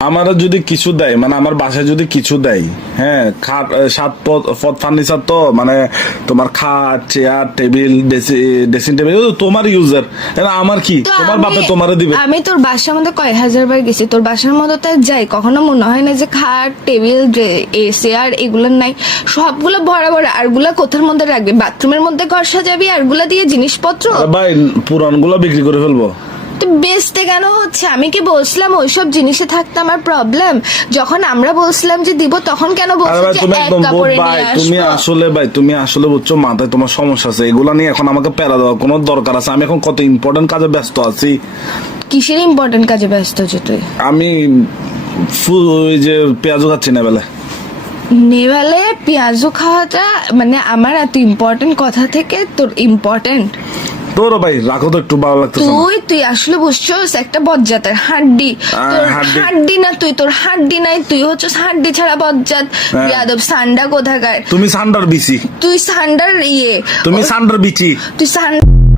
আমার যদি কিছু দেয়, মানে আমার বাসায় যদি কিছু দেয়, হ্যাঁ, খাট 7 পদ ফার্নিচার, তো মানে তোমার খাট, চেয়ার, টেবিল, ড্রেসিং টেবিল তোমার ইউজার, এটা আমার কি? তো তোমার বাপে আমি- তোমারে দিবে। আমি তোর বাসার মধ্যে কয়েক হাজার বার গেছি, তোর বাসার মধ্যে তো যাই, কখনো মনে হয় না যে খাট, টেবিল, চেয়ার এগুলো নাই? সবগুলো ভরা ভরা। আরগুলা কোথার মধ্যে রাখবি? বাথরুমের মধ্যে ঘর সাজাবি আরগুলা দিয়ে জিনিসপত্র? আরে ভাই, পুরানগুলো বিক্রি করে ফেলবো। তো বেচতে কেন হচ্ছে? আমি কি বলছিলাম ওইসব জিনিসে থাকতে আমার প্রবলেম? যখন আমরা বলছিলাম যে দিব, তখন কেন আরে বলছিস ভাই, যে তুমি এক একদম কাপড়ে ভাই, নিয়ে তুমি আসবো? আসলে ভাই, তুমি আসলে বুঝছো, মাথায় তোমার সমস্যা আছে। এগুলা নিয়ে এখন আমাকে প্যারা দেওয়ার কোনো দরকার আছে? আমি এখন কত ইম্পর্টেন্ট কাজে ব্যস্ত আছি। কিসের ইম্পর্টেন্ট কাজে ব্যস্ত যে তুই? আমি ওই যে পেঁয়াজও খাচ্ছি না বেলা। নেভালে পেঁয়াজু খাওয়াটা মানে আমার এত ইম্পর্টেন্ট কথা থেকে তোর ইম্পর্টেন্ট? তোর ভাই রাখো তো, একটু ভালো লাগতেছে না। তুই আসলে বুঝছস একটা বজ্জাতের হাড্ডি। তোর হাড্ডি। হাড্ডি না, তোর হাড্ডি নাই, তুই হচ্ছিস হাড্ডি ছাড়া বজ্জাত। হ্যাঁ। ইয়াদব সান্ডা কোথাকার। তুমি সান্ডার বিচি, তুই সান্ডার ইয়ে, তুমি সান্ডার বিচি। তুই সান্ডার